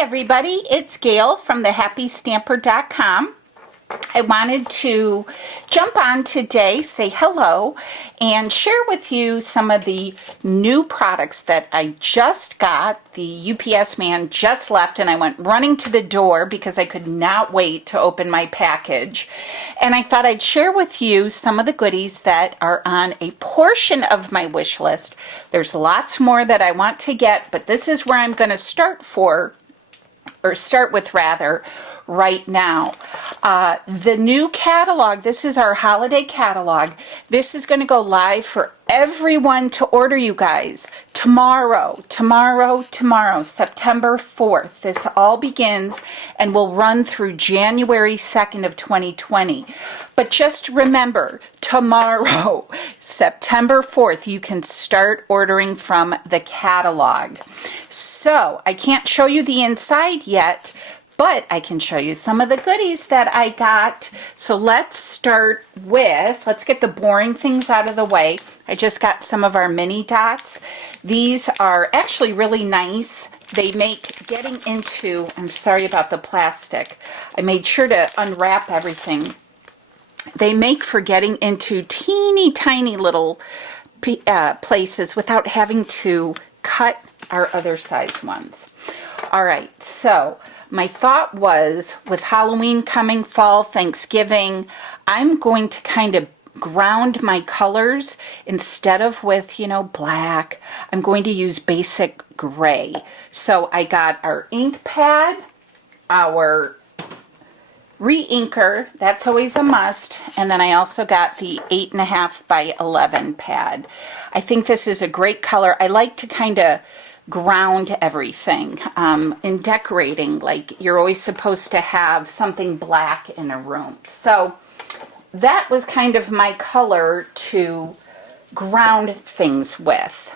everybody, it's Gail from thehappystamper.com. I wanted to jump on today, say hello, and share with you some of the new products that I just got. The UPS man just left and I went running to the door because I could not wait to open my package. And I thought I'd share with you some of the goodies that are on a portion of my wish list. There's lots more that I want to get, but this is where I'm going to start with right now. The new catalog, this is our holiday catalog. This is going to go live for everyone to order, you guys. Tomorrow, September 4th. This all begins and will run through January 2nd of 2020. But just remember, tomorrow, September 4th, you can start ordering from the catalog. So, I can't show you the inside yet, but I can show you some of the goodies that I got. So let's start with, let's get the boring things out of the way. I just got some of our mini dots. These are actually really nice. They make getting into, I'm sorry about the plastic. I made sure to unwrap everything. They make for getting into teeny tiny little places without having to cut our other size ones. All right, so my thought was, with Halloween coming, fall, Thanksgiving, I'm going to kind of ground my colors instead of with, black. I'm going to use basic gray. So I got our ink pad, our re-inker, that's always a must, and then I also got the 8.5 by 11 pad. I think this is a great color. I like to kind of ground everything. In decorating, like you're always supposed to have something black in a room. So that was kind of my color to ground things with.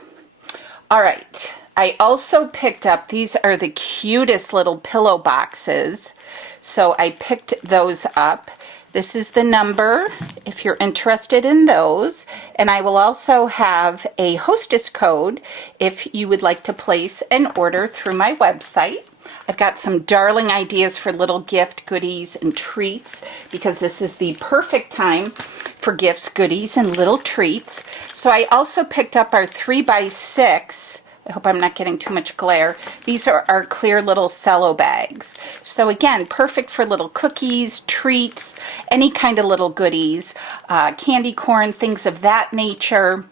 All right, I also picked up, these are the cutest little pillow boxes. So I picked those up. This is the number if you're interested in those. And I will also have a hostess code if you would like to place an order through my website. I've got some darling ideas for little gift goodies and treats because this is the perfect time for gifts, goodies, and little treats. So I also picked up our 3x6. I hope I'm not getting too much glare. These are our clear little cello bags. So again, perfect for little cookies, treats, any kind of little goodies, candy corn, things of that nature.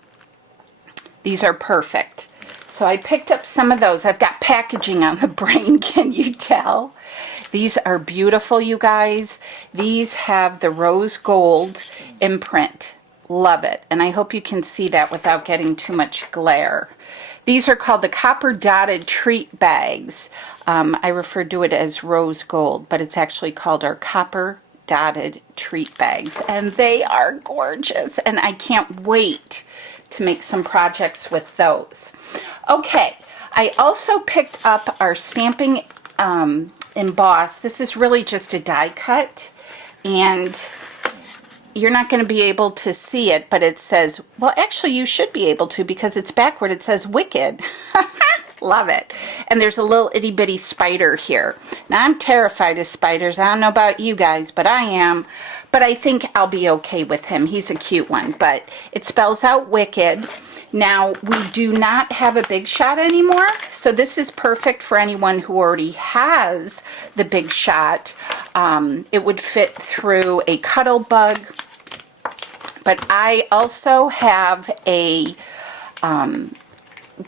These are perfect. So I picked up some of those. I've got packaging on the brain, can you tell? These are beautiful, you guys. These have the rose gold imprint. Love it. And I hope you can see that without getting too much glare. These are called the copper dotted treat bags. I refer to it as rose gold, but it's actually called our copper dotted treat bags. And they are gorgeous, and I can't wait to make some projects with those. Okay, I also picked up our stamping emboss. This is really just a die cut, and you're not going to be able to see it, but it says, well, actually you should be able to because it's backward. It says Wicked. Love it. And there's a little itty bitty spider here. Now I'm terrified of spiders. I don't know about you guys, but I am. But I think I'll be okay with him. He's a cute one, but it spells out Wicked. Now, we do not have a Big Shot anymore, so this is perfect for anyone who already has the Big Shot. It would fit through a Cuddle Bug, but I also have a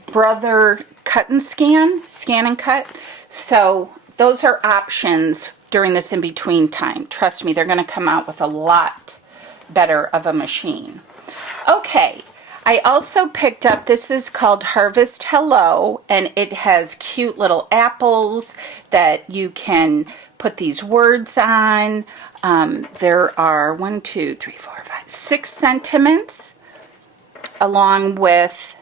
Brother Cut and Scan and Cut, so those are options during this in-between time. Trust me, they're going to come out with a lot better of a machine. Okay. I also picked up, this is called Harvest Hello, and it has cute little apples that you can put these words on. There are 6 sentiments, along with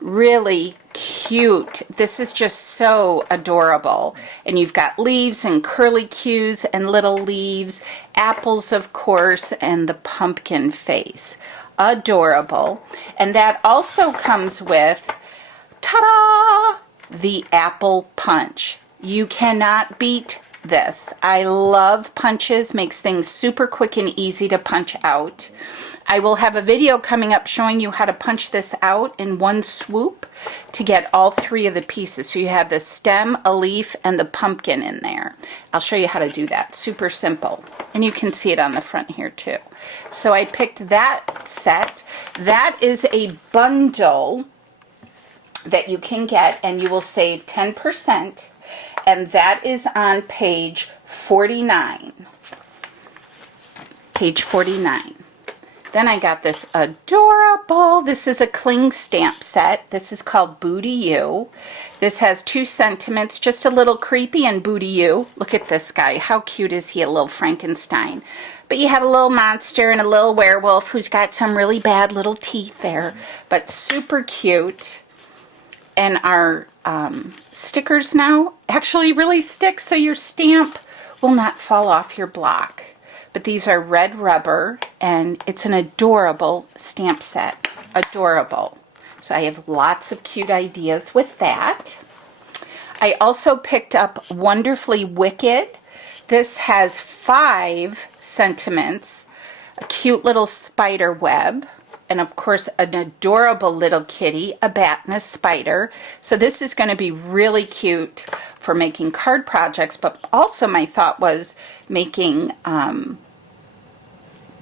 really cute, this is just so adorable. And you've got leaves and curly cues and little leaves, apples of course, and the pumpkin face. Adorable. And that also comes with, ta-da, the apple punch. You cannot beat this. I love punches, makes things super quick and easy to punch out. I will have a video coming up showing you how to punch this out in one swoop to get all three of the pieces. So you have the stem, a leaf, and the pumpkin in there. I'll show you how to do that. Super simple. And you can see it on the front here too. So I picked that set. That is a bundle that you can get, and you will save 10%. And that is on page 49. Page 49. Then I got this adorable, this is a cling stamp set. This is called Booty You. This has 2 sentiments, just a little creepy and Booty You. Look at this guy. How cute is he? A little Frankenstein. But you have a little monster and a little werewolf who's got some really bad little teeth there. But super cute. And our stickers now actually really stick, so your stamp will not fall off your block. But these are red rubber, and it's an adorable stamp set. Adorable. So I have lots of cute ideas with that. I also picked up Wonderfully Wicked. This has 5 sentiments, a cute little spider web, and of course an adorable little kitty, a bat and a spider. So this is going to be really cute for making card projects, but also my thought was making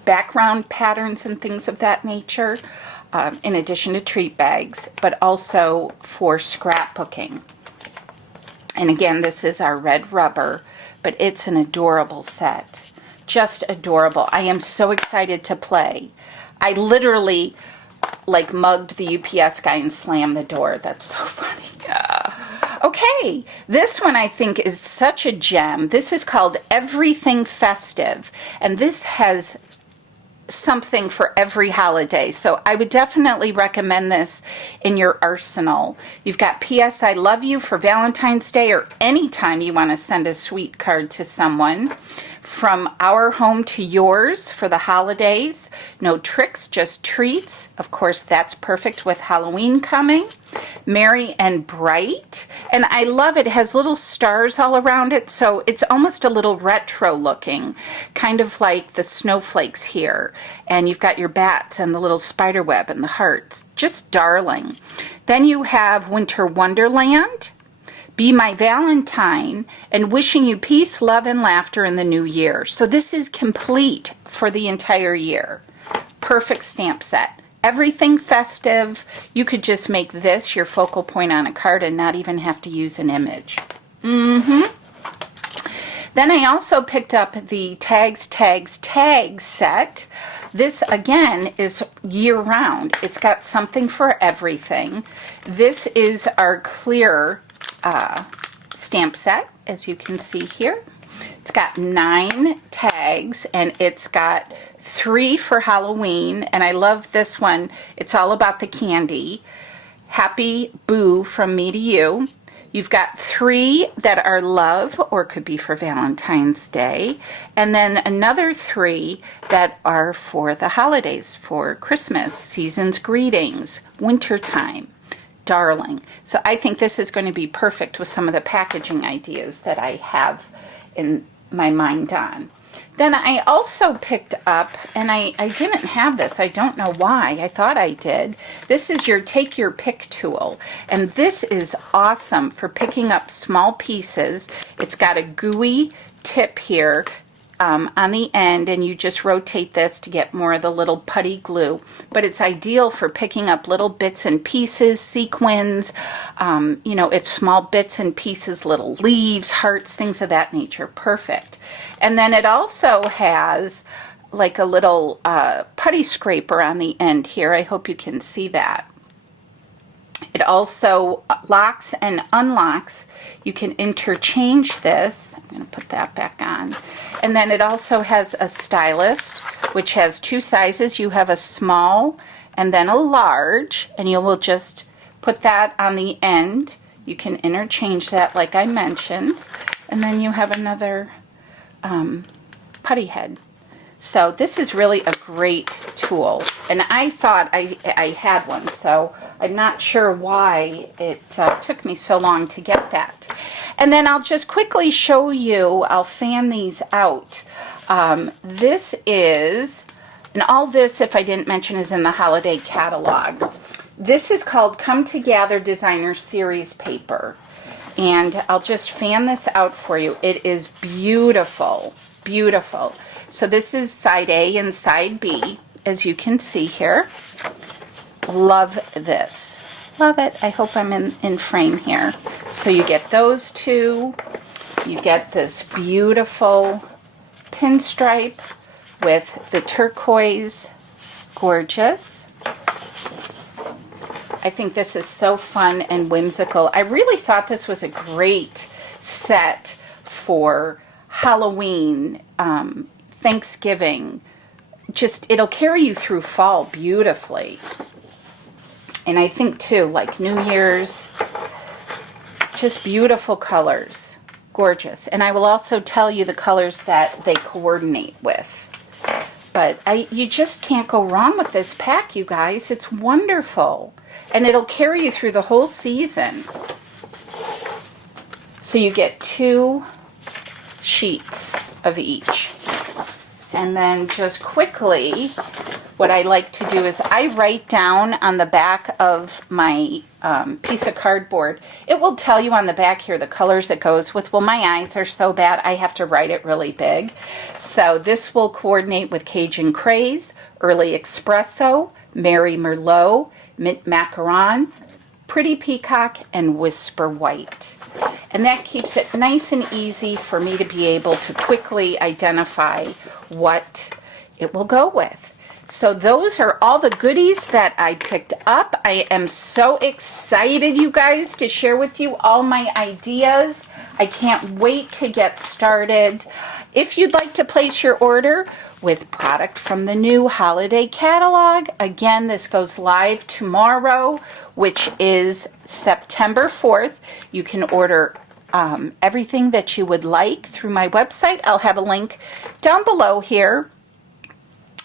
background patterns and things of that nature, in addition to treat bags, but also for scrapbooking. And again, this is our red rubber, but it's an adorable set. Just adorable. I am so excited to play. I literally like mugged the UPS guy and slammed the door. That's so funny. Okay, this one I think is such a gem. This is called Everything Festive, and this has something for every holiday. So I would definitely recommend this in your arsenal. You've got P.S. I Love You for Valentine's Day, or anytime you want to send a sweet card to someone. From Our Home to Yours for the holidays. No tricks, just treats. Of course, that's perfect with Halloween coming. Merry and Bright. And I love it. It has little stars all around it, so it's almost a little retro looking, kind of like the snowflakes here. And you've got your bats and the little spider web and the hearts. Just darling. Then you have Winter Wonderland, Be My Valentine, and Wishing You Peace, Love, and Laughter in the New Year. So this is complete for the entire year. Perfect stamp set. Everything festive. You could just make this your focal point on a card and not even have to use an image. Then I also picked up the Tags set. This, again, is year-round. It's got something for everything. This is our clear stamp set, as you can see here. It's got 9 tags, and it's got 3 for Halloween, and I love this one. It's all about the candy. Happy Boo from Me to You. You've got 3 that are love, or could be for Valentine's Day, and then another 3 that are for the holidays, for Christmas, season's greetings, wintertime. Darling. So I think this is going to be perfect with some of the packaging ideas that I have in my mind on. Then I also picked up, and I didn't have this, I don't know why, I thought I did. This is your Take Your Pick tool, and this is awesome for picking up small pieces. It's got a gooey tip here on the end, and you just rotate this to get more of the little putty glue. But it's ideal for picking up little bits and pieces, sequins, you know, if small bits and pieces, little leaves, hearts, things of that nature. Perfect. And then it also has like a little putty scraper on the end here. I hope you can see that. It also locks and unlocks. You can interchange this. I'm going to put that back on. And then it also has a stylus, which has 2 sizes. You have a small and then a large, and you will just put that on the end. You can interchange that like I mentioned. And then you have another putty head. So this is really a great tool, and I thought I had one, so I'm not sure why it took me so long to get that. And then I'll just quickly show you, I'll fan these out. This is, and all this, if I didn't mention, is in the holiday catalog. This is called Come Together Designer Series paper. And I'll just fan this out for you. It is beautiful, beautiful. So this is side A and side B, as you can see here. Love this. Love it. I hope I'm in frame here. So you get those two. You get this beautiful pinstripe with the turquoise. Gorgeous. I think this is so fun and whimsical. I really thought this was a great set for Halloween, Thanksgiving. Just, it'll carry you through fall beautifully. And I think too, like New Year's, just beautiful colors. Gorgeous. And I will also tell you the colors that they coordinate with. But you just can't go wrong with this pack, you guys. It's wonderful. And it'll carry you through the whole season. So you get 2 sheets of each. And then just quickly, what I like to do is I write down on the back of my piece of cardboard. It will tell you on the back here the colors it goes with. Well, my eyes are so bad, I have to write it really big. So this will coordinate with Cajun Craze, Early Espresso, Mary Merlot, Mint Macaron, Pretty Peacock, and Whisper White. And that keeps it nice and easy for me to be able to quickly identify what it will go with. So those are all the goodies that I picked up. I am so excited, you guys, to share with you all my ideas. I can't wait to get started. If you'd like to place your order with product from the new holiday catalog, again, this goes live tomorrow, which is September 4th. You can order everything that you would like through my website. I'll have a link down below here.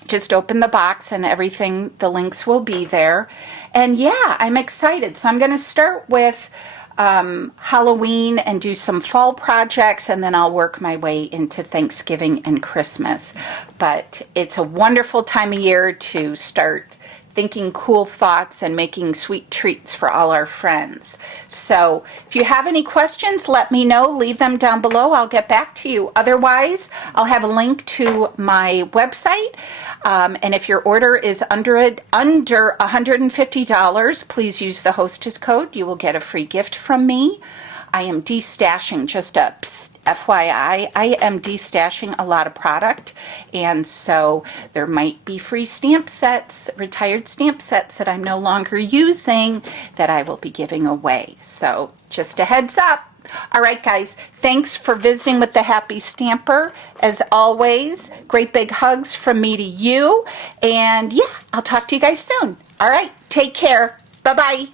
Just open the box and everything, the links will be there. And yeah, I'm excited. So I'm going to start with Halloween and do some fall projects, and then I'll work my way into Thanksgiving and Christmas. But it's a wonderful time of year to start thinking cool thoughts and making sweet treats for all our friends. So if you have any questions, let me know. Leave them down below. I'll get back to you. Otherwise, I'll have a link to my website. And if your order is under $150, please use the hostess code. You will get a free gift from me. I am destashing, just a FYI, I am destashing a lot of product, and so there might be free stamp sets, retired stamp sets that I'm no longer using that I will be giving away. So just a heads up. All right, guys, thanks for visiting with the Happy Stamper. As always, great big hugs from me to you, and yeah, I'll talk to you guys soon. All right, take care. Bye-bye.